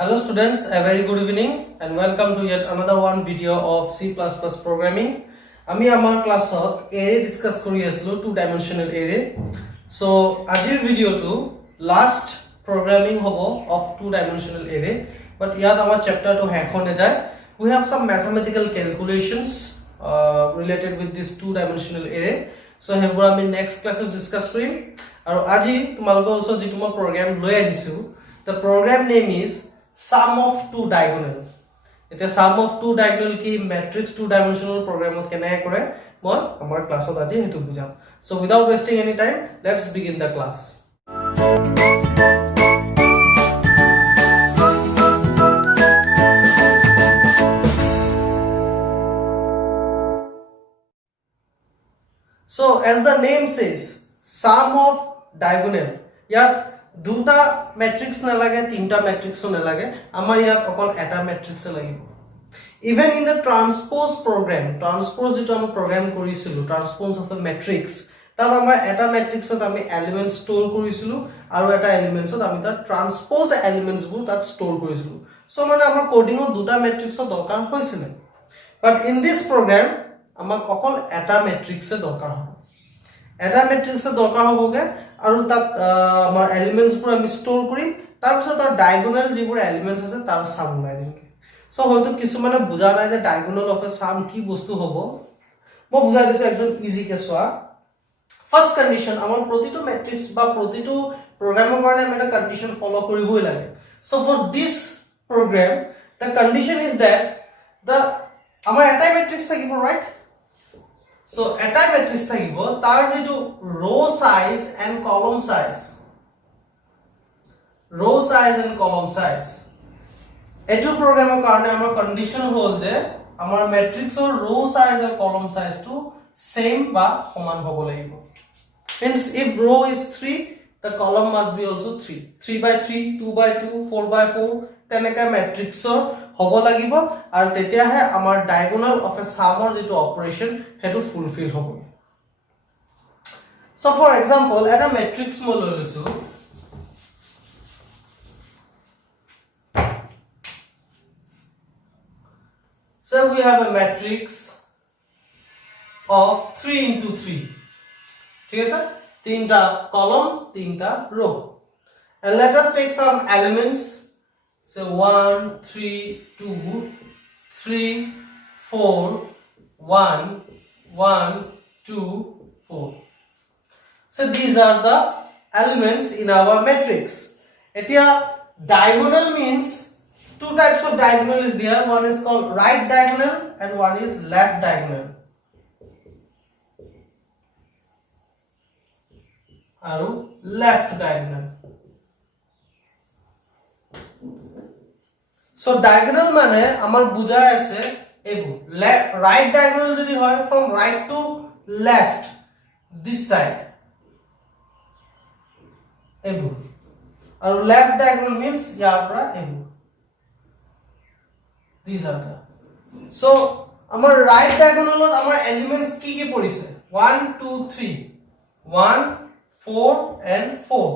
Hello students, a very good evening and welcome to yet another one video of C++ programming. আমি আমাৰ ক্লাছত array discuss কৰি আছিলো two dimensional array. So আজিৰ ভিডিওটো last programming হ'ব of two dimensional array, but ইয়াত আমাৰ chapter টো শেষ হৈ যায়. We have some mathematical calculations related with this two dimensional array. So হেবোৰ আমি next class discuss কৰিম. আৰু আজি তোমালোকৰ ওচৰত যিটো মই program লৈ আনিছো, the program name is sum of two diagonal. It is sum of two diagonal ki matrix two dimensional program ot kenai kore moi amar class ot aji hetu bujam. So without wasting any time, let's begin the class. So as the name says, sum of diagonal. Yat দুটা matrix না লাগে তিনটা ম্যাট্রিক্সও না লাগে আমাৰ ইয়াত অকল এটা ম্যাট্ৰিক্স লাগিব ইভেন ইন দ্য ট্ৰান্সপোজ প্ৰগ্ৰাম ট্ৰান্সপোজ যেটো আমি প্ৰগ্ৰাম কৰিছিলো ট্ৰান্সপোজ অফ দ্য ম্যাট্ৰিক্স তাত আমাৰ এটা ম্যাট্ৰিক্সত আমি এলিমেন্ট ষ্ট'ৰ কৰিছিলো আৰু এটা এলিমেন্টছত আমি তাত ট্ৰান্সপোজ এলিমেন্টছবোৰ তাত ষ্ট'ৰ কৰিছিলো সো মানে আমাৰ কোডিংত দুটা ম্যাট্ৰিক্সৰ দৰকাৰ হৈছিল বাট ইন দিস প্ৰগ্ৰাম আমাক অকল এটা ম্যাট্ৰিক্সৰ দৰকাৰ হ'ব এটা ম্যাট্ৰিক্সৰ দৰকাৰ হ'বগে আৰু তাত আমাৰ এলিমেন্টছবোৰ আমি ষ্ট'ৰ কৰিম তাৰ পিছত তাৰ ডায়াগোনাল যিবোৰ এলিমেন্টছ আছে তাৰ সাম ওলাই দিম সো হয়তো কিছুমানে বুজা নাই যে ডায়াগোনাল অফ এ সাম কি বস্তু হ'ব মই বুজাই দিছো একদম ইজি কে সোৱা ফাৰ্স্ট কন্ডিশন আমাৰ প্ৰতিটো ম্যাট্ৰিক্স বা প্ৰতিটো প্ৰগ্ৰামৰ কাৰণে আমি এটা কন্ডিশন ফলো কৰিবই লাগে so for this program the condition is that the আমাৰ এটা ম্যাট্ৰিক্স থাকিব right So eta matrix thakibo tar jetu row size and column size etu program er karone amar condition hol je amar matrix or row size or column size to same ba saman hobo lagibo means if row is 3 the column must be also 3 3 by 3 2 by 2 4 by 4 teneka matrix or hobo lagibo ar tetia he amar diagonal of a sum or jeto operation hetu fulfill hobo so for example at a matrix mo loi lisu so we have a matrix of 3 into 3 ठीक है sir तीनटा column तीनटा row and let us take some elements. So 1, 3, 2, 3, 4, 1, 1, 2, 4. So these are the elements in our matrix. Etia diagonal means two types of diagonal is there. One is called right diagonal and one is left diagonal. Aru left diagonal. So diagonal mane amar bujay ase ebu right diagonal jodi hoy from right to left this side ebu aru left diagonal means yaar pora ebu these are the so amar right diagonal ot amar elements ki porise 1 2 3 1 4 and 4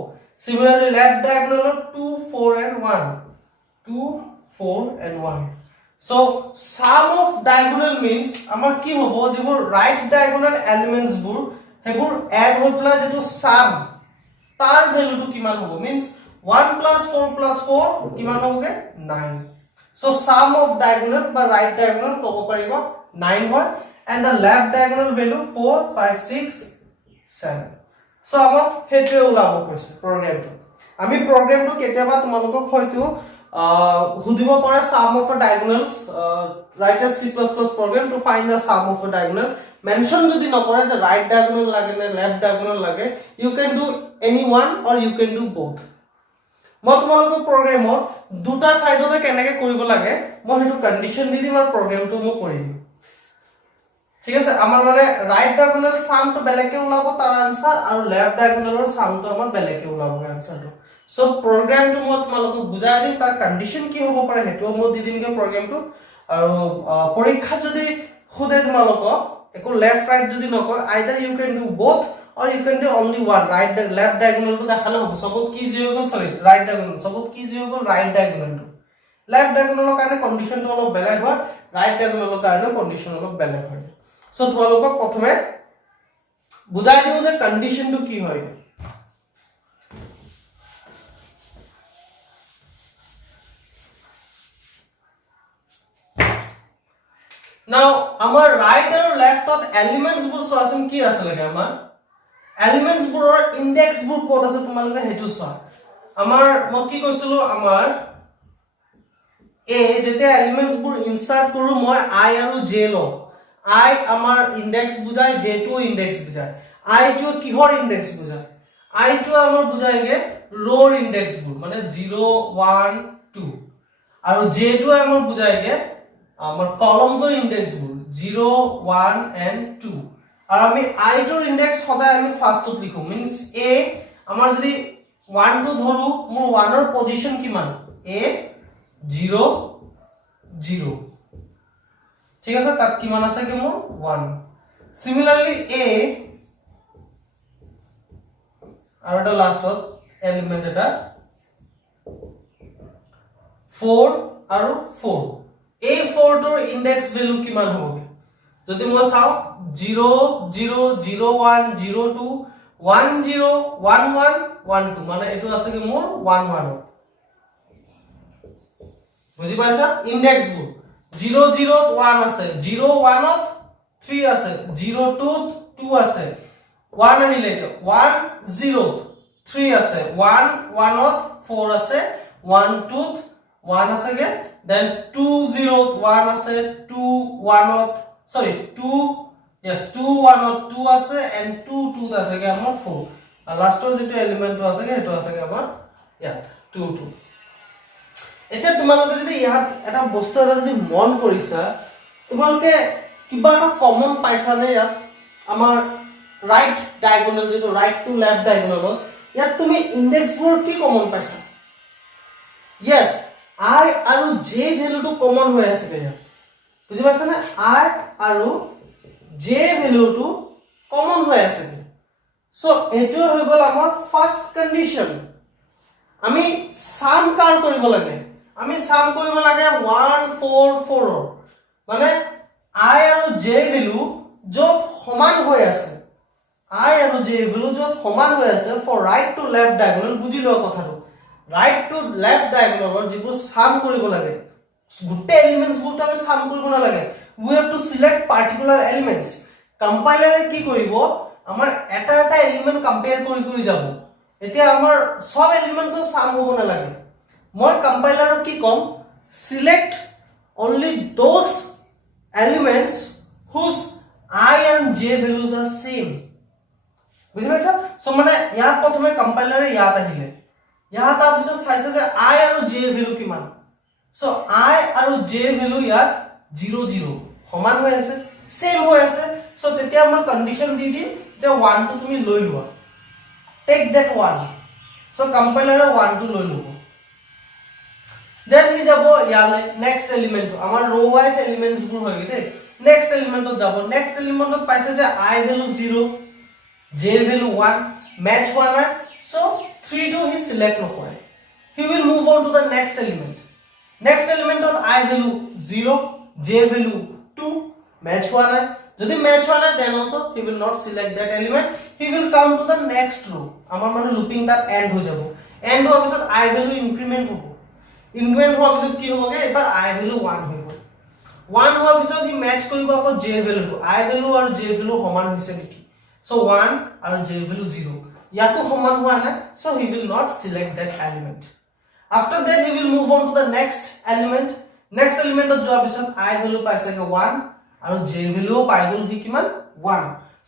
similarly left diagonal ot 2 4 and 1 2 4 and 1 so sum of diagonal means amar ki hobo jebur right diagonal elements bur hebur add hoi pla jeto sum tar value to kiman hobo means 1 plus 4 plus 4 kiman hoboge 9 so sum of diagonal ba right diagonal kobo pariba 9 hoy and the left diagonal value 4 5 6 7 so amar hetu ulabo koise program to ami program to keteba tumalokok hoyto hudibo pare sum of a diagonals write a C++ program to find the sum of a diagonal mention jodi na kore je right diagonal lage na left diagonal lage you can do any one or you can do both মই তোমালোকৰ প্ৰগ্ৰামত দুটা সাইডতে কেনেকৈ কৰিব লাগে মই হেতু condition দি দিম আৰু প্ৰগ্ৰামটো মই কৰি দিম ঠিক আছে আমাৰ মানে ৰাইট ডায়াগোনাল সামটো বেলেগকে ওলাব তাৰ আনসাৰ আৰু লেফট ডায়াগোনালৰ সামটো আমাৰ বেলেগকে ওলাব আনসাৰটো সো প্ৰগ্ৰামটো মই তোমালোকক বুজাই দিম তাৰ কন্ডিশন কি হ'ব পাৰে হেতু মই দি দিমগে প্ৰগ্ৰামটো আৰু পৰীক্ষা যদি খুদে তোমালোকক একো লেফট ৰাইট যদি নকয় either you can do both or you can do only one right left diagonal to dekhale hobo suppose ki 0 sorry right diagonal suppose ki 0 right diagonal to left ডায়াগোনালৰ কাৰণে কন্ডিশনটো অলপ বেলেগ হয়, ৰাইট ডায়াগোনালৰ কাৰণে condition অলপ বেলেগ হয়। সো তোমালোকক প্ৰথমে বুজাই দিও যে কন্ডিশনটো কি হয়। Now আমাৰ right আৰু left ত এলিমেন্টস বোৰ চোৱাচোন কি আছে লাগে আমাৰ এলিমেন্টস বোৰৰ ইনডেক্স বোৰ ক'ত আছে তোমালোকে হেতু চোৱা আমাৰ মই কি কৈছিলো আমাৰ এ যেতে এলিমেন্টস বোৰ ইনসাৰ্ট কৰো মই i আৰু j ল i আমাৰ ইনডেক্স বুজায় j টো ইনডেক্স বুজায় i টো কিহৰ ইনডেক্স বুজায় i টো আমাৰ বুজায়গে ৰৰ ইনডেক্স বোৰ মানে 0 1 2 আৰু j টো আমাৰ বুজায়গে আমাৰ কলমছৰ ইনডেক্স বোৰ 0 1 and 2 আৰু আমি i টোৰ ইনডেক্স সদায় আমি ফাৰ্ষ্টত লিখো মিন্স a আমাৰ যদি 1 2 ধৰো মোৰ 1 ৰ পজিশন কিমান a 0 0 ঠিক আছে তাত কিমান আছে কি মোৰ 1 সিমিলাৰলি a আৰু এটা লাষ্টত এলিমেন্ট এটা 4 আৰু 4 a 4 টোৰ ইনডেক্স ভ্যালু কিমান হ'ব যদি মই চাও 0 0 0 1 0 2 1 0 1 1 1 2 মানে এটো আছে কি মোৰ 1 1 বুজি পাইছা ইনডেক্স বোৰ 0 0 1 আছে 0 1 ত 3 আছে 0 2 2 আছে 1 আহিলে 1 0 3 আছে 1 1 ত 4 আছে 1 2 1 আছে গে then 2 0 1 আছে 2 1 ত sorry 2 yes 2 1 ত 2 আছে and 2 2 আছে গে আমাৰ 4 আৰু লাষ্টৰ যেটো এলিমেন্টটো আছে গে হেটো আছে গে আমাৰ ইয়াত 2 2 এতিয়া তোমালোকে যদি ইয়াত এটা বস্তু এটা যদি মন কৰিছা তোমালোকে কিবা এটা কমন পাইছা নে ইয়াত আমাৰ ৰাইট ডায়াগোনাল যেটো ৰাইট টু লেফট ডায়াগোনাল ইয়াত তুমি ইনডেক্স বোৰ কি কমন পাইছা yes i আৰু j ভ্যালুটো কমন হৈ আছে ইয়াত বুজি পাইছা না i আৰু j ভ্যালুটো কমন হৈ আছে সো এটো হৈ গল আমাৰ ফাৰ্স্ট কন্ডিশন আমি সাম কাৰ কৰিব লাগে আমি সাম কৰিব লাগে 1 4 4 মানে i আৰু j ভ্যালু যত সমান হৈ আছে i আৰু j ভ্যালু যত সমান হৈ আছে for right to left diagonal বুজি লোৱা কথাটো right to left diagonal যিবোৰ সাম কৰিব লাগে গুটে এলিমেন্টস বোৰ আমি সাম কৰিব না লাগে we have to select particular elements কম্পাইলাৰে কি কৰিব আমাৰ এটা এটা এলিমেন্ট কম্পেয়াৰ কৰি কৰি যাব এতিয়া আমাৰ সব এলিমেন্টছৰ সাম হ'ব না লাগে মই কম্পাইলাৰক কি কম select only those elements whose i and j values are same বুজি পাইছা সো মানে ইয়াত প্ৰথমে কম্পাইলাৰে ইয়াত আহিলে ইয়াত তাৰ পিছত চাইছে যে i আৰু j ভ্যালু কিমান সো i আৰু j ভ্যালু ইয়াত 0 0 সমান হৈ আছে সেম হৈ আছে সো তেতিয়া মই কন্ডিশন দি দিম যে 1 টো তুমি লৈ লোৱা টেক দ্যাট 1 সো কম্পাইলাৰে 1 টো লৈ লব দেন হি যাব ইয়ালে নেক্সট এলিমেন্ট আমাৰ ৰো ওয়াইজ এলিমেন্টস বোৰ হৈ গিতে নেক্সট এলিমেন্টত যাব নেক্সট এলিমেন্টত পাইছে যে i value 0 j value 1 match হোৱা নাই so 3 to he select nokore he will move on to the next element of I value 0 j value 2 match hua na jodi match hua na then also he will not select that element he will come to the next row amar mane looping that end ho jabo end ho bisot I value increment hobo bisot ki hoboge ebar I value 1 hobo 1 howa bisot he match koribo ako j value to I value aru j value homan hoise niki so 1 aru j value 0 yato homan hua na so he will not select that element after that he will move on to the next element ot joa bisot I value paise ke 1 aru j value pai gol hi kiman 1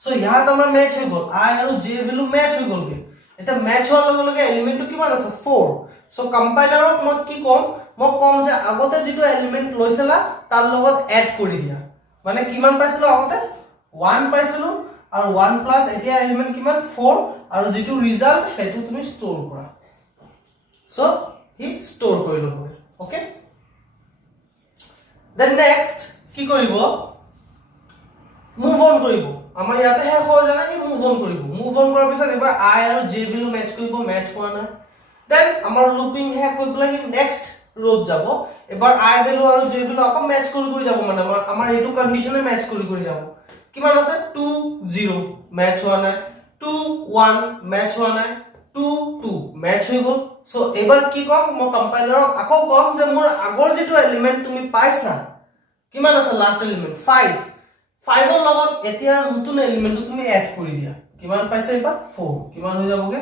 so yahat amar match hoy gol I aru j value match hoy gol ge eta match hor loge loge element to kiman ase 4 so compiler ot mo ki kom je agote jitu element loisela tar logot add kori dia mane kiman paisilo agote 1 paisilo আৰু 1 plus এতিয়া element কিমান 4 আৰু যেটো result হেতু তুমি store কৰা so he store কৰি লব ওকে দেন নেক্সট কি কৰিব মুভ অন কৰিব আমাৰ ইয়াতে হে হৈ জানা হি মুভ অন কৰাৰ পিছত এবাৰ i আৰু j ভ্যালু মেচ কৰিব মেচ হোৱা না দেন আমাৰ লুপিং হে হৈ গলা হি নেক্সট ৰোত যাব এবাৰ i ভ্যালু আৰু j ভ্যালু আকৌ ম্যাচ কৰি যাব মানে আমাৰ এইটো কন্ডিশনে ম্যাচ কৰি যাব কিমান আছে 2 0 ম্যাচ হোৱা নাই 2 1 ম্যাচ হোৱা নাই 2 2 ম্যাচ হৈ গল সো এবাৰ কি কম মই কম্পাইলাৰক আকৌ কম যে মোৰ আগৰ যেটো এলিমেন্ট তুমি পাইছা কিমান আছে লাষ্ট এলিমেন্ট 5 5 ৰ লগত এতিয়া নতুন এলিমেন্টটো তুমি এড কৰি দিয়া কিমান পাইছে এবাৰ 4 কিমান হৈ যাবগে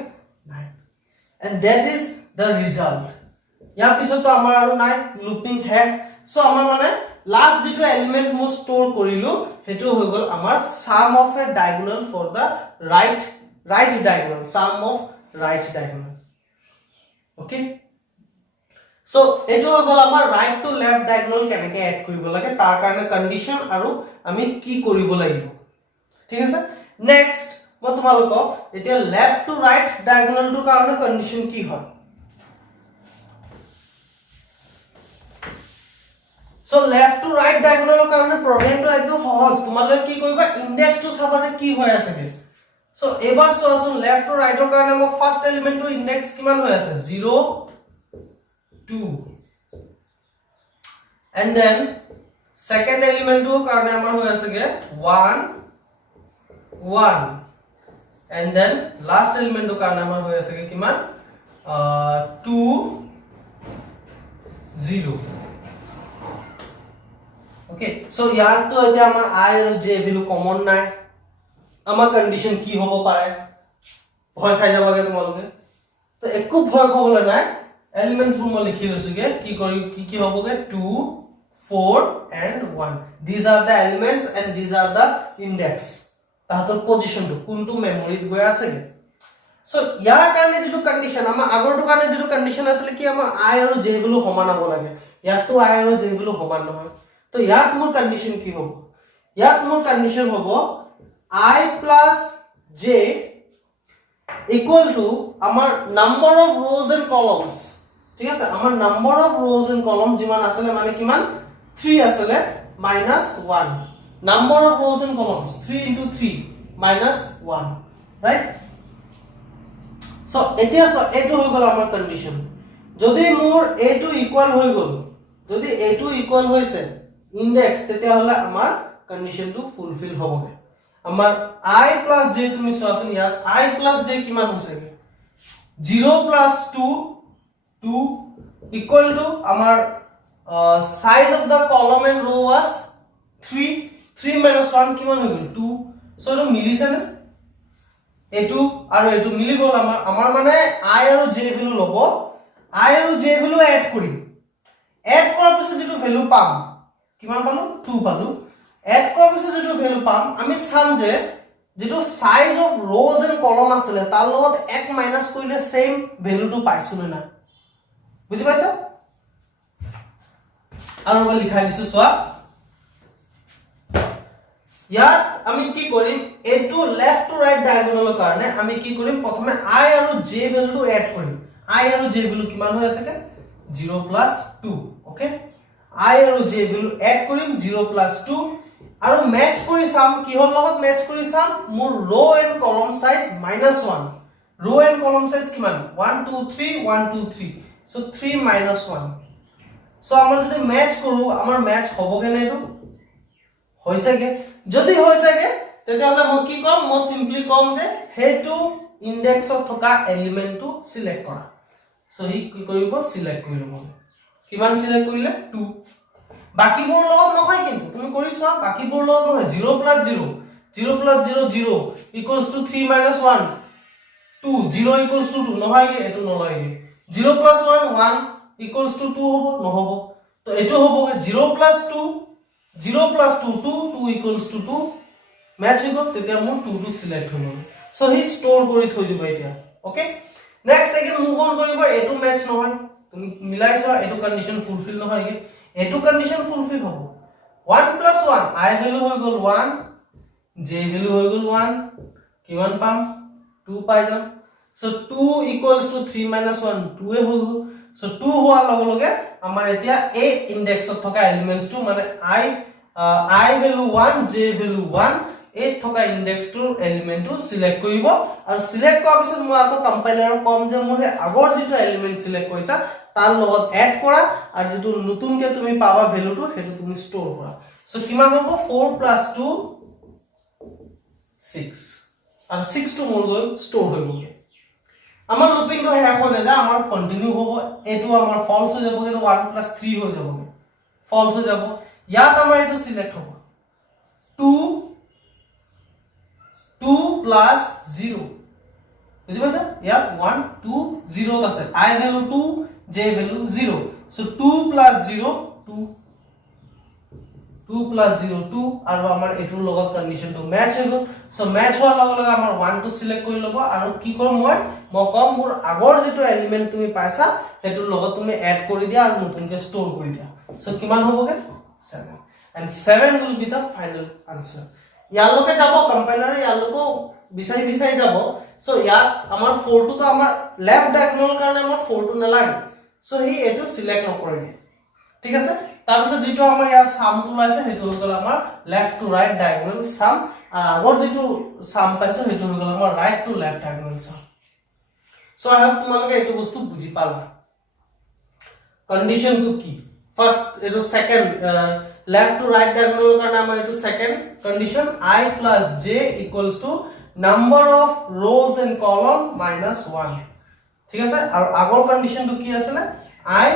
9 and that is the result ইয়াৰ পিছত আমাৰ আৰু নাই লুপিং হেড সো আমাৰ মানে লাষ্ট যেটো এলিমেন্ট মই ষ্টৰ কৰিলো হেতু হৈ গল আমাৰ sum of a diagonal for the right diagonal sum of right diagonal okay so eto হৈ গল আমাৰ right to left diagonal কেনেকৈ এড কৰিব লাগে তাৰ কাৰণে কন্ডিশন আৰু আমি কি কৰিব লাগিব ঠিক আছে নেক্সট মই তোমালোকক এতিয়া left to right diagonal টোৰ কাৰণে কন্ডিশন কি হয় so left to right diagonal ৰ কাৰণে প্ৰবলেমটো একদম সহজ তোমালোকে কি কৰিবা ইনডেক্স টো চাবা যে কি হৈ আছে so এবাৰ চোৱাচোন left to right ৰ কাৰণে মই ফাৰ্স্ট এলিমেন্টৰ ইনডেক্স কিমান হৈ আছে 0 2 and then second element ৰ কাৰণে আমাৰ হৈ আছে 1 1 and then last element ৰ কাৰণে আমাৰ হৈ আছে কিমান 2 0 okay so ইয়াত তো এতিয়া আমাৰ i আৰু j ভ্যালু কমন নাই আমাৰ কন্ডিশন কি হ'ব পাৰে ভয় খাই যাবাগে তোমালোকে তো একো ভয় খাবলৈ নাই এলিমেন্টস বোৰ মই লিখি লৈছোগে কি হ'বগে 2 4 and 1 these are the elements and these are the index তাহাতৰ পজিশনটো কোনটো মেমৰিত গৈ আছে সো ইয়াৰ কাৰণে যেটো কন্ডিশন আমাৰ আগৰটো কাৰণে যেটো কন্ডিশন আছিল কি আমাৰ i আৰু j ভ্যালু সমান হ'ব লাগে ইয়াতো i আৰু j ভ্যালু সমান নহয় তো ইয়াত মোৰ কন্ডিশন কি হ'ব ইয়াত মোৰ কন্ডিশন হ'ব i plus j equal to আমাৰ number of rows and columns ঠিক আছে আমাৰ number of rows and columns যিমান আছে মানে কিমান 3 আছে minus 1 number of rows and columns 3 into 3 minus 1 right so এতিয়া এটো হৈ গল আমাৰ কন্ডিশন যদি মোৰ a2 ইকুয়াল হৈ গল যদি a2 ইকুয়াল হৈছে ইনডেক্স তেতিয়া হলে আমাৰ কন্ডিশনটো ফুলফিল হ'ব আমাৰ i plus j তুমি চোৱাচোন ইয়াত i plus j কিমান হৈছে 0 plus 2 2 equal to আমাৰ size of the column and row was 3 minus 1 কিমান হৈ গল 2 so এটো মিলিছে না এটো আৰু এটো মিলি গল আমাৰ মানে i আৰু j ভ্যালু লব i আৰু j ভ্যালু এড কৰিম এড কৰাৰ পিছত যেটো ভ্যালু পাম কিমান পালো 2 পালো এড কৰাৰ পিছত যেটো ভ্যালু পাম আমি চাম যে যেটো size of rows and column আছিল তাৰ লগত 1 মাইনাস কৰিলে সেম ভ্যালুটো পাইছো না বুজি পাইছা আৰু মই লিখাই দিছো সোৱা ইয়াত আমি কি কৰিম এটো লেফট টু ৰাইট ডায়াগোনালৰ কাৰণে আমি কি কৰিম প্ৰথমে i আৰু j ভ্যালুটো এড কৰিম i আৰু j ভ্যালু কিমান হৈ আছে 0 plus 2 ওকে i আৰু j ভ্যালু এড কৰিম 0 plus 2 আৰু ম্যাচ কৰি চাম কি হল লগত ম্যাচ কৰি চাম মোৰ रो এন্ড কলম সাইজ -1 रो এন্ড কলম সাইজ কিমান 1 2 3 1 2 3 so 3 minus 1 so আমাৰ যদি ম্যাচ কৰো আমাৰ ম্যাচ হ'বগে না এটো হৈছেগে যদি হৈছেগে তেতিয়া হলে মই কি কম মই সিম্পলি কম যে হেতু ইনডেক্সত থকা এলিমেন্টটো সিলেক্ট কৰা so হি কি কৰিব সিলেক্ট কৰিব কিমান সিলেক্ট কৰিলে 2 বাকিবোৰ লগত নহয় কিন্তু তুমি কৰিছা বাকিবোৰ লগত নহয় 0 plus 0 0 plus 0 0 equals to 3 minus 1 2 0 equals to 2 নহয়গে এটো নহয়গে 0 plus 1 1 equals to 2 হ'ব নহব তো এটো হ'বগে 0 plus 2 0 plus 2 2 2 equals to 2 match হৈ গল তেতিয়া মোৰ 2 টো সিলেক্ট হৈ গল সো হি ষ্টৰ কৰি থৈ দিব এতিয়া okay next again move on কৰিব এটো ম্যাচ নহয় তুমি মিলাইছা এটো কন্ডিশন ফুলফিল নহয়গে এটো কন্ডিশন ফুলফিল হ'ব 1 plus 1 i ভ্যালু হৈ গল 1 j ভ্যালু হৈ গল 1 কিমান পাম 2 পাই যাম so 2 equals to 3 minus 1 2 এ হৈ গল so 2 হোৱাৰ লগে লগে আমাৰ এতিয়া a ইনডেক্সত থকা এলিমেন্টস টো মানে i ভ্যালু 1 j ভ্যালু 1 এ থকা ইনডেক্স টোৰ এলিমেন্ট টো সিলেক্ট কৰিব আৰু সিলেক্ট কৰাৰ পিছত মই আকৌ কম্পাইলাৰৰ কম যে মোৰ আগৰ যেটো এলিমেন্ট সিলেক্ট কৰিছা তাৰ লগত এড কৰা আৰু যেটো নতুনকে তুমি পাবা ভ্যালুটো হেতু তুমি স্টোৰ কৰা সো কিমান হ'ব 4 + 2 6 আৰু 6 টো মোৰ গৈ স্টোৰ হৈ গ'ল আমাৰ লুপিংটো শেষ হৈ যায় আমাৰ কন্টিনিউ হ'ব এটো আমাৰ ফলস হৈ যাব কিন্তু 1 + 3 হৈ যাব ফলস হৈ যাব ইয়াত আমাৰ এটো সিলেক্ট হ'ব 2 + 0 বুজি পাইছা ইয়াত 1 2 0 আছে I value 2 J value 0 so 2 + 0 2 2 + 0 2 আৰু আমাৰ এটোৰ লগত কন্ডিশনটো ম্যাচ হৈ গ'ল সো ম্যাচ হোৱাৰ লগে লগে আমাৰ 1 টো সিলেক্ট কৰি ল'ব আৰু কি কৰম মই কম মোৰ আগৰ যেটো এলিমেন্ট তুমি পাইছা হেতুৰ লগত তুমি এড কৰি দিয়া আৰু নতুনকে স্টোৰ কৰি দিয়া সো কিমান হ'বগে 7 and 7 will be the final answer ইয়ালৈকে যাব কম্পাইলাৰে ইয়ালৈকে বিচাই যাব সো ইয়াত আমাৰ 4 টো তো আমাৰ লেফট ডায়াগোনাল কাৰণে আমাৰ 4 টো নালাগে সো হি এটো সিলেক্ট নকৰিলে ঠিক আছে তাৰপিছত যেটো আমাৰ ইয়াৰ সাম টো লাইছে হেতু হৈ গল আমাৰ লেফট টু ৰাইট ডায়াগোনাল সাম আৰু আগৰ যেটো সাম পাইছো হেতু হৈ গল আমাৰ right to left diagonal sum so I hope তোমালোকে এটো বস্তু বুজি পালা কন্ডিশন টু কি ফার্স্ট এটো second left to right diagonal কাৰণে আমাৰ এটো second condition I + j = number of rows and column minus 1 ঠিক আছে আৰু আগৰ কন্ডিশনটো কি আছিল I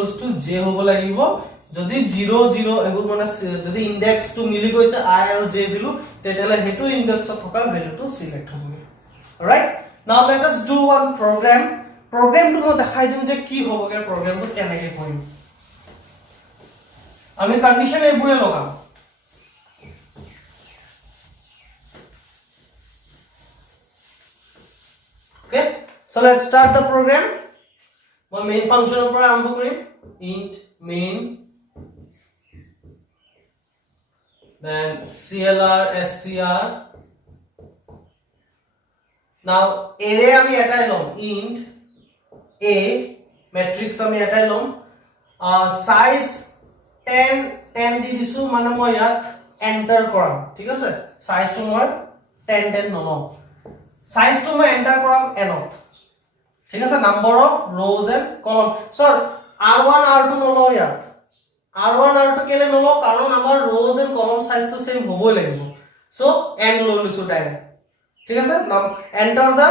= j হ'ব লাগিব যদি 0 0 এবোৰ মানে যদি ইনডেক্স টু মিলি গৈছে I আৰু j ভ্যালু তেতিয়ালে হেতু ইনডেক্সত থকা ভ্যালুটো সিলেক্ট হ'ব অলৰাইট নাও লেট us do one প্ৰগ্ৰামটো মই দেখাই দিও যে কি হ'বগে প্ৰগ্ৰামটো কেনেকৈ কৰিম আমি কন্ডিশন এবোৰে লগাম okay so let's start the program মই মেইন ফাংশনৰ পৰা আৰম্ভ কৰিম int main then clr scr now array আমি এটাই লম int a matrix আমি এটাই লম size 10 দি দিছো মানে মই ইয়াত এন্টাৰ কৰাম ঠিক আছে সাইজটো মই 10 নলম সাইজটো মই এন্টাৰ কৰাম n ঠিক আছে number of rows and column so r1 r2 নলও ইয়াত r1 r2 কেলে নলও কাৰণ আমাৰ rows and column সাইজটো সেম হ'বই লাগিব সো n লৈছো ডাইৰেক্ট ঠিক আছে enter the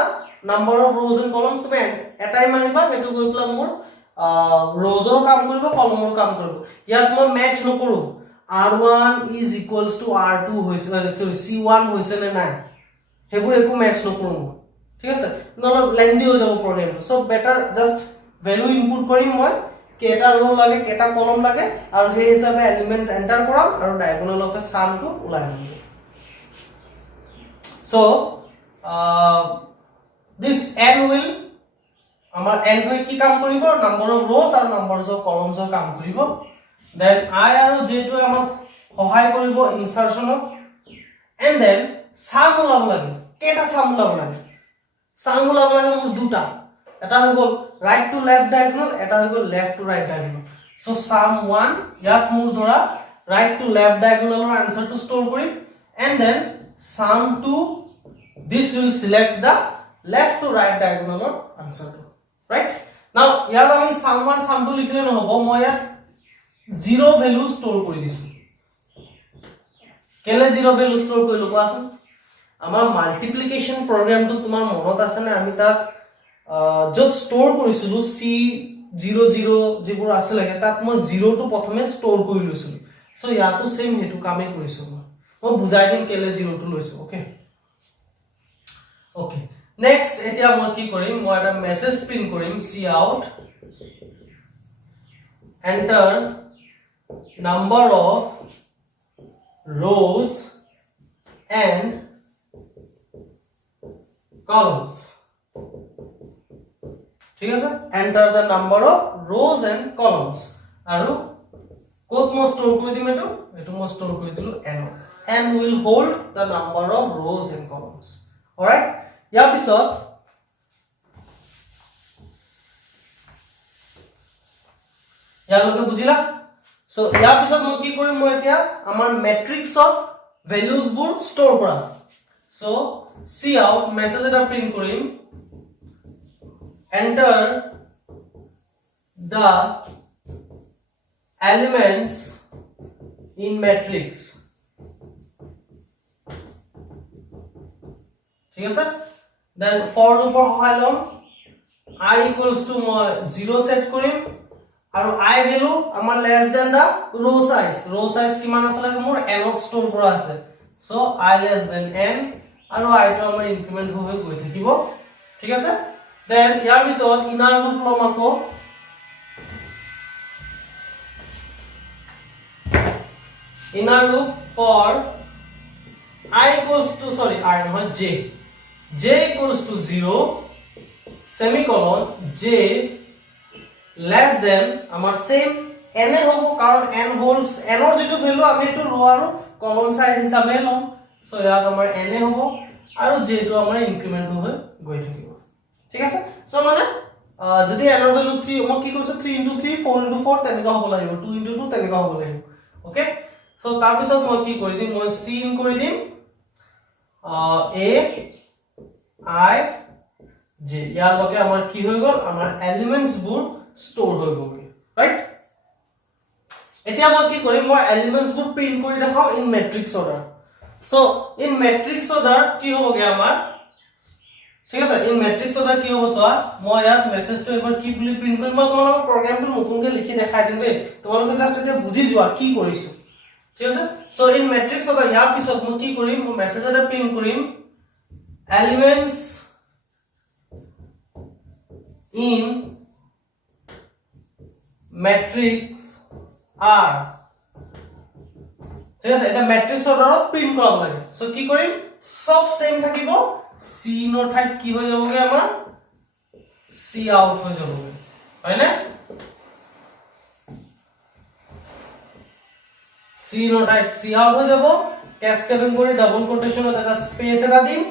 number of rows and columns তুমি এটাই মানিবা হেতু গৈ প্লা মোৰ rows-ৰ কাম কৰিব কলমৰ কাম কৰিব ইয়াত মই ম্যাচ নকৰো r1 = r2 হৈছে সৰি c1 হৈছে নে নাই হেবু একো ম্যাচ নকৰো ঠিক আছে নহলে লেন্দি হৈ যাব প্ৰগ্ৰামটো so better just value input কৰিম মই কেটা ৰো লাগে কেটা কলম লাগে আৰু সেই হিচাপে এলিমেন্টস এন্টাৰ কৰাম আৰু ডায়াগোনাল অফ সামটো ওলাই আনিম সো this n will আমাৰ n টো কি কাম কৰিব নাম্বাৰ অফ rows আৰু নাম্বাৰস অফ কলমস কাম কৰিব দেন I আৰু j টো আমাক সহায় কৰিব ইনসাৰশনত এন্ড দেন সাম ওলাব লাগে কেটা সাম ওলাব লাগে সাম ওলাব লাগে মোৰ দুটা এটা হৈ গল রাইট টু লেফট ডায়াগোনাল এটা হৈ গল left to right diagonal so sum 1 ইয়াত মোৰ ধৰা ৰাইট টু লেফট ডায়াগোনালৰ আনসাৰটো স্টোৰ কৰিম and then sum 2 this will select the left to right diagonal answer right now ইয়াত আমি sum 1 sum 2 লিখিলে নহব মই ইয়াত 0 ভ্যালু স্টোৰ কৰি দিছো কেলে 0 ভ্যালু স্টোৰ কৰিলো কোৱাচোন আমাৰ মাল্টিপ্লিকেশন প্ৰগ্ৰামটো তোমাৰ মনত আছে না আমি তাত যত স্টোৰ কৰিছিলো c00 যিবোৰ আছে লাগে তাত মই 0 টো প্ৰথমে স্টোৰ কৰি লৈছিলো সো ইয়াতো সেম হেতু কামে কৰিছো মই বুজাই দিম কেলে 0 টো লৈছো ওকে ওকে নেক্সট এতিয়া মই কি কৰিম মই এটা মেসেজ প্ৰিন্ট কৰিম cout enter number of rows and columns ঠিক আছে enter the number of rows and columns আৰু কোড মই স্টোৰ কৰি দিম এটো মই স্টোৰ কৰি দিলো n will hold the number of rows and columns alright ইয়াৰ পিছত ইয়ালৈকে বুজিলা সো ইয়াৰ পিছত মই কি কৰিম মই এতিয়া আমাৰ মেট্ৰিক্সত ভ্যালুজ বোৰ স্টোৰ কৰাম সো cout মেসেজ এটা প্ৰিন্ট কৰিম enter the elements in matrix ঠিক আছে then for loop সহায় লম I equals to মই 0 সেট কৰিম আৰু I value আমাৰ less than the row size কিমান আছে লাগে মোৰ n ত স্টোৰ কৰা আছে so I less than n আৰু I টো আমাৰ ইনক্ৰিমেন্ট হৈ গৈ থাকিব ঠিক আছে then ইয়াৰ ভিতৰত ইনাৰ লুপ লম আকৌ inner loop for I equals to I নহয় j equals to 0 semicolon j less than আমাৰ same n হ'ব কাৰণ n holds n ৰ যেটো ভ্যালু আমি এটো ৰ আৰু কলম সাইজ হিচাপে লম সো ইয়াত আমাৰ n হ'ব আৰু j টো আমাৰ ইনক্ৰিমেন্ট হৈ গৈ থাকিব ঠিক আছে সো মানে যদি n ৰ ভ্যালু 3 মই কি কৈছো 3 3 4 4 তেনেকা হ'ব লাগিব 2 2 তেনেকা হ'ব লাগিব ওকে সো তাৰ পিছত মই কি কৰি দিম মই সিন কৰি দিম a I j ইয়াৰ লগে আমাৰ কি হৈ গল আমাৰ এলিমেন্টস বোৰ স্টোৰ হৈ গল ৰাইট এতিয়া মই কি কৰিম মই এলিমেন্টস বোৰ প্ৰিন্ট কৰি দেখাও in matrix order so in matrix order কি হ'বগে আমাৰ ঠিক আছে ইন ম্যাট্ৰিক্স অৰ্ডাৰ কি হ'ব সোৱা মই ইয়াত মেছেজটো এবাৰ কি বুলি প্ৰিন্ট কৰিম মই তোমালোকৰ প্ৰগ্ৰামটো নতুনকৈ লিখি দেখাই দিম দেই তোমালোকে জাস্ট এতিয়া বুজি যোৱা কি কৰিছো ঠিক আছে সো ইন ম্যাট্ৰিক্স অৰ্ডাৰ ইয়াৰ পিছত মই কি কৰিম মই মেছেজ এটা প্ৰিন্ট কৰিম elements in matrix R ঠিক আছে এটা ম্যাট্ৰিক্স অৰ্ডাৰত প্ৰিন্ট কৰাব লাগে সো কি কৰিম সব সেম থাকিব c নৰ ঠাইত কি হৈ যাবগে আমাৰ c আউট হৈ যাবগে হয়নে c নৰ ঠাইত c আউট হৈ যাব ক্যাসকেডিং কৰি ডাবল কোটেশনত এটা স্পেস এটা দিম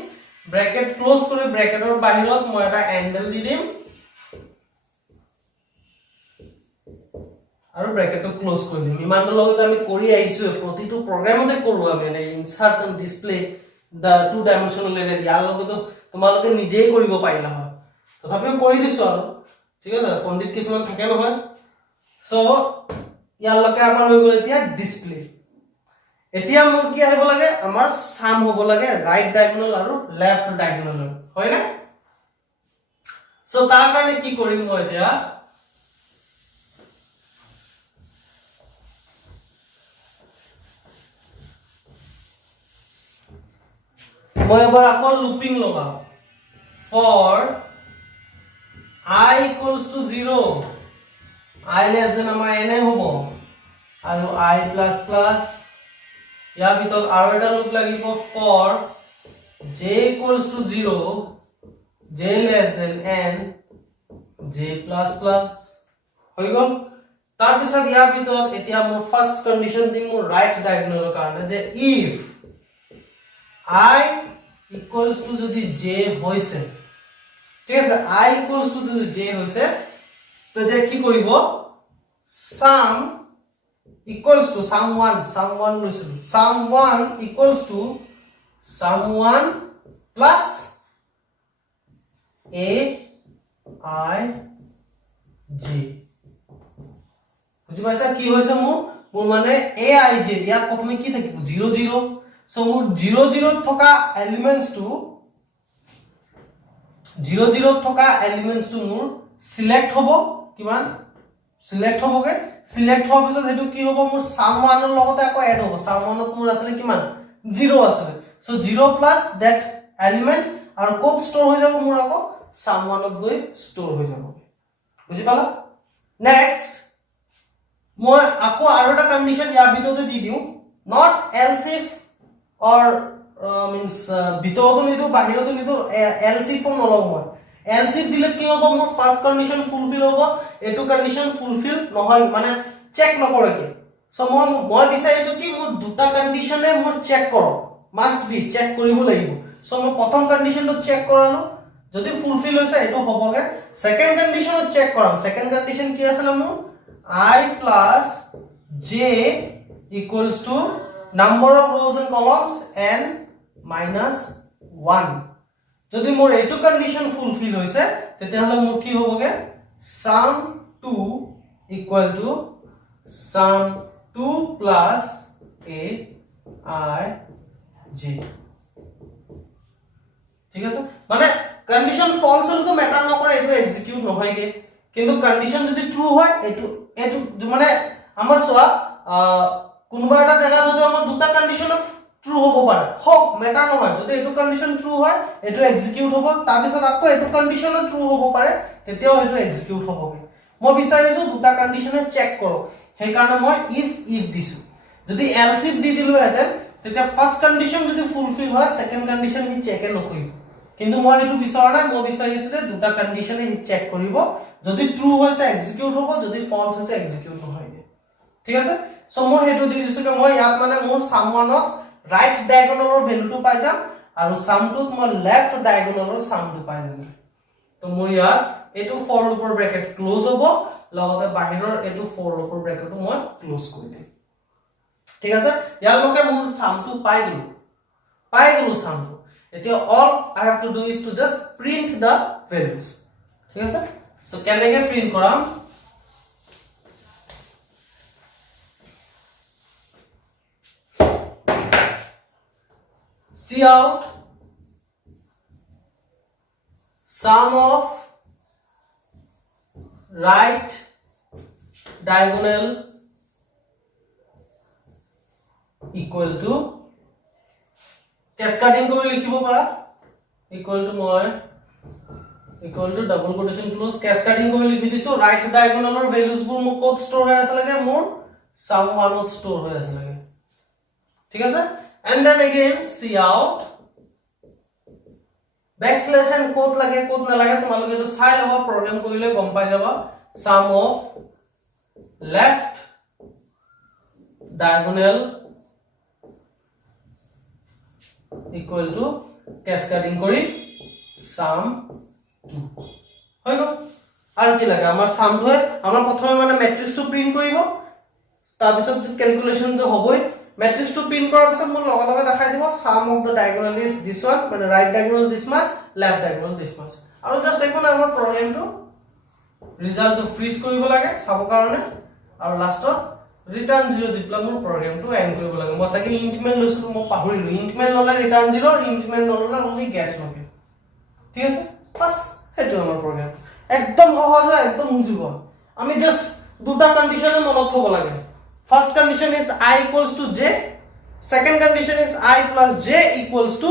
ব্ৰ্যাকেট ক্লোজ কৰি ব্ৰ্যাকেটৰ বাহিৰত মই এটা এন্ডেল দি দিম আৰু ব্ৰ্যাকেটটো ক্লোজ কৰি দিম ইমানটো লগত আমি কৰি আইছো প্ৰতিটো প্ৰগ্ৰামতে কৰো আমি মানে ইনসাৰ্টন ডিসপ্লে দা টু ডাইমেনশনাল এৰে ইয়াৰ লগত তোমালোকে নিজেই কৰিব পাৰিলা হয় তথাপিও কৰি দিছো আৰু ঠিক আছে কণ্ডিট কিছুমান থাকে নহয় সো ইয়াৰ লগে আমাৰ হৈ গল এতিয়া ডিসপ্লে এতিয়া মোৰ কি আহিব লাগে আমাৰ সাম হ'ব লাগে ৰাইট ডায়াগোনাল আৰু লেফট ডায়াগোনাল হয় না সো তাৰ কাৰণে কি কৰিম মই এতিয়া মই এবাৰ আকৌ লুপিং লগাও for I equals to 0 I less than আমাৰ n হ'ব আৰু I plus plus ইয়াৰ ভিতৰত আৰু এটা লুপ লাগিব for j equals to 0 j less than n j plus plus হৈ গল তাৰ পিছত ইয়াৰ ভিতৰত এতিয়া মোৰ ফাৰ্স্ট কন্ডিশন দিম মোৰ ৰাইট ডায়াগোনালৰ কাৰণে যে if I equals to যদি j হৈছে ঠিক আছে I equals to যদি j হৈছে তেতিয়া কি কৰিব sum equals to sum1 লৈছিলো sum1 equals to sum1 plus a I j বুজি পাইছা কি হৈছে মোৰ মানে a I j ইয়াত প্ৰথমে কি থাকিব 0 0 সো মোৰ 0 0 থকা এলিমেন্টস টু 0 0 থকা এলিমেন্টস টু মোৰ সিলেক্ট হ'ব কিমান সিলেক্ট হ'বগে সিলেক্ট হোৱাৰ পিছত হেতু কি হ'ব মোৰ sum1 ৰ লগতে আকৌ এড হ'ব sum1 ত মোৰ আসলে কিমান 0 আছে সো 0 প্লাস দ্যাট এলিমেন্ট আৰু কোড স্টোৰ হৈ যাব মোৰ আকৌ sum1 ত গৈ স্টোৰ হৈ যাব বুজি পালা নেক্সট মই আকৌ আৰু এটা কন্ডিশন ইয়াৰ ভিতৰতে দি দিও not else if or means ভিতৰতো নিদো বাহিৰতো নিদো else if নলও মই else if দিলে কি হ'ব মোৰ ফার্স্ট কন্ডিশন ফুলফিল হ'ব এটো কন্ডিশন ফুলফিল নহয় মানে চেক নকৰে কি সো মই বিচাৰিছো কি মোৰ দুটা কন্ডিশনে মোৰ চেক কৰ মাস্ট বি চেক কৰিব লাগিব সো মই প্ৰথম কন্ডিশনটো চেক কৰালো যদি ফুলফিল হৈছে এটো হ'বগে সেকেন্ড কন্ডিশনত চেক কৰাম সেকেন্ড কন্ডিশন কি আছিল মোৰ I plus j equals to number of rows and columns n minus 1 যদি মোৰ এটো কন্ডিশন ফুলফিল হৈছে তেতিয়া হলে মোৰ কি হ'বগে sum 2 equal to sum 2 plus a I j ঠিক আছে মানে কন্ডিশন ফলস হলে তো ম্যাটার নকৰে এটো এক্সিকিউট নহয়গে কিন্তু কন্ডিশন যদি ট্ৰু হয় এটো মানে আমাৰ সোৱা কোনবা এটা জায়গা যদি আমাৰ দুটা কন্ডিশন ট্ৰু হ'ব পাৰে হক ম্যাটাৰ নহয় যদি এটো কন্ডিশন ট্ৰু হয় এটো এক্সিকিউট হ'ব তাৰ পিছত আকৌ এটো কন্ডিশন ট্ৰু হ'ব পাৰে তেতিয়াও এটো এক্সিকিউট হ'বগে মই বিচাৰিছো দুটা কন্ডিশনে চেক কৰক সেই কাৰণে মই if দিছো যদি else if দি দিলো হেতেন তেতিয়া ফার্স্ট কন্ডিশন যদি ফুলফিল হয় সেকেন্ড কন্ডিশন হি চেক নকৰিব কিন্তু মই এটো বিচাৰা নাই মই বিচাৰিছো যে দুটা কন্ডিশনে হি চেক কৰিব যদি ট্ৰু হৈছে এক্সিকিউট হ'ব যদি ফলস হৈছে এক্সিকিউট নহয়গে ঠিক আছে সো মই হেতু দি দিছো যে মই ইয়াত মানে মোৰ সাম 1 ত ৰাইট ডায়াগোনালৰ ভ্যালুটো পাই যাম আৰু সাম 2 ত মই লেফট ডায়াগোনালৰ সামটো পাই যাম তো মোৰ ইয়াত এটো ফৰ লুপৰ ব্ৰেকেট ক্লোজ হ'ব লগতে বাহিৰৰ এটো ফৰ লুপৰ ব্ৰেকেটটো মই ক্লোজ কৰি দিম ঠিক আছে ইয়াৰ লগে মোৰ সামটো পাই গলো সামটো এতিয়া all I have to do is to just print the values ঠিক আছে সো কেনেকৈ প্ৰিন্ট কৰাম cout sum of right diagonal equal to cascading কৰি লিখিব পাৰা equal to মই equal to double quotation close cascading কৰি লিখি দিছো right diagonalৰ values বোৰ মোক ক'ত ষ্টৰ হৈ আছে লাগে মোৰ sum 1 ত ষ্টৰ হৈ আছে লাগে ঠিক আছে and then again cout backslash and ক'ত লাগে ক'ত না লাগে তোমালোকে তো চাই লবা প্ৰগ্ৰাম কৰিলে গম পাই যাবা sum of left diagonal equal to cascading কৰি sum 2 হৈ গল আৰু কি লাগে আমাৰ sum টো আমাৰ প্ৰথমে মানে ম্যাট্ৰিক্স টো প্ৰিন্ট কৰিব তাৰ পিছত ক্যালকুলেশন যে হ'বই ম্যাট্ৰিক্স টো প্ৰিন্ট কৰাৰ পিছত মই লগে লগে দেখাই দিব sum of the diagonal is this one মানে right diagonal this much left diagonal this much আৰু জাস্ট এখন আমাৰ প্ৰগ্ৰামটো ৰিজাল্ট টো ফ্ৰিজ কৰিব লাগে চাব কাৰণে আৰু লাষ্টত return 0 দি পেলাই মোৰ প্ৰগ্ৰামটো এন্ড কৰিব লাগে মই সাকি ইন্টমেন্ট লৈছো মই পাহৰিলো ইন্টমেন্ট ললে return 0 ইন্টমেন্ট নললে only গেছ লগে ঠিক আছে বাস হেতু আমাৰ প্ৰগ্ৰাম একদম সহজ একদম উজুব আমি জাস্ট দুটা কন্ডিশনে মনত থব লাগে first condition is I equals to j second condition is I plus j equals to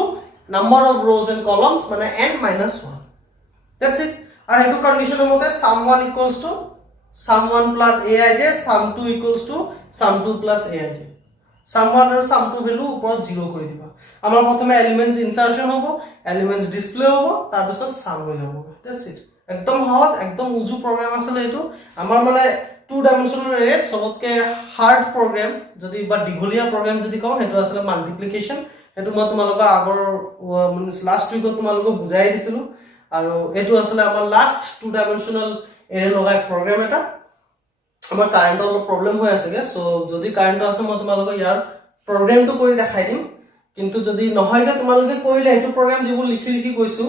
number of rows and columns মানে n minus 1 that's it আৰু হেতু কন্ডিশনৰ মতে sum 1 equals to sum 1 plus aij sum 2 equals to sum 2 plus aij sum 1 আৰু sum 2 value ওপৰত 0 কৰি দিবা আমাৰ প্ৰথমে এলিমেন্টস ইনসাৰশন হ'ব এলিমেন্টস ডিসপ্লে হ'ব তাৰ পিছত সাম হৈ যাব that's it একদম সহজ একদম উজু প্ৰগ্ৰাম আছে এটো আমাৰ মানে 2 ডাইমেনশনাল এৰে সবতকে হাৰ্ড প্ৰগ্ৰাম যদি বা দীঘলীয়া প্ৰগ্ৰাম যদি কওঁ হেতু আছে মাল্টিপ্লিকেশন হেতু মই তোমালোকক আগৰ মানে লাষ্ট উইকত তোমালোকক বুজাই দিছিলো আৰু এটো আছে আমাৰ লাষ্ট 2 ডাইমেনশনাল এৰে লগাই প্ৰগ্ৰাম এটা আমাৰ কাৰেন্টৰ অলপ প্ৰবলেম হৈ আছে সো যদি কাৰেন্ট আছে মই তোমালোকক ইয়াৰ প্ৰগ্ৰামটো কৰি দেখাই দিম কিন্তু যদি নহয়গে তোমালোকে কৰিলে এটো প্ৰগ্ৰাম যিবোৰ লিখি কৈছো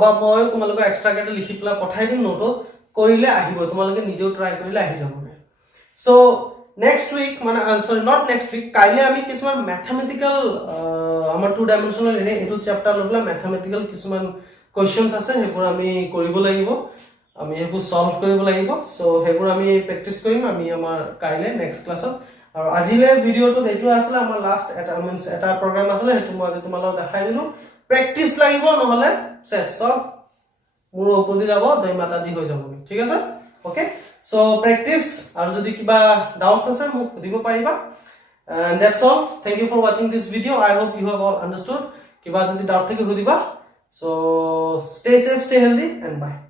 বা মই তোমালোকক এক্সট্ৰা কেটা লিখি প্লা পঠাই দিম নোটত কৰিলে আহিব তোমালোকে নিজেও ট্ৰাই কৰিলে আহি যাব সো নেক্সট উইক মানে সৰি নট নেক্সট উইক কাইলে আমি কিছুমান ম্যাথমেটিক্যাল আমাৰ 2 ডাইমেনশনাল এৰে এটো চ্যাপ্টাৰ লগলা ম্যাথমেটিক্যাল কিছুমান কোৱেশ্চনছ আছে হেবোৰ আমি কৰিব লাগিব আমি হেবোৰ সলভ কৰিব লাগিব সো হেবোৰ আমি প্ৰেক্টিস কৰিম আমি আমাৰ কাইলে নেক্সট ক্লাছত আৰু আজিলে ভিডিওটো এটো আছিল আমাৰ লাষ্ট এটা মিন্স এটা প্ৰগ্ৰাম আছিল হেতু মই আজি তোমালোকক দেখাই দিলো প্ৰেক্টিস লাগিব নহলে চেছ মোৰ ওপৰদি যাব জয় মাতা দি হৈ যাব ঠিক আছে ওকে সো প্ৰেক্টিস আৰু যদি কিবা ডাউটস আছে মোক দিব পাৰিবা and that's all thank you for watching this video I hope you have all understood কিবা যদি ডাউট থাকে সুধিবা so stay safe stay healthy and bye